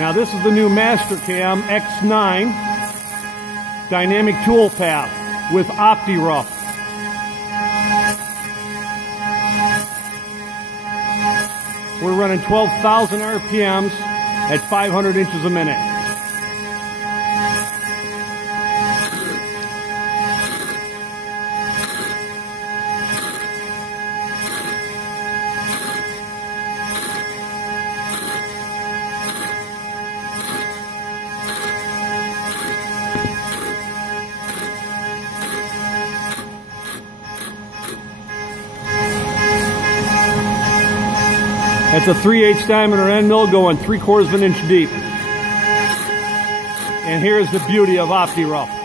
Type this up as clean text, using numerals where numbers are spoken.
Now this is the new Mastercam X9 dynamic tool path with OptiRough. We're running 12,000 RPMs at 500 inches a minute. That's a 3/8 diameter end mill going 3/4 of an inch deep. And here's the beauty of OptiRough.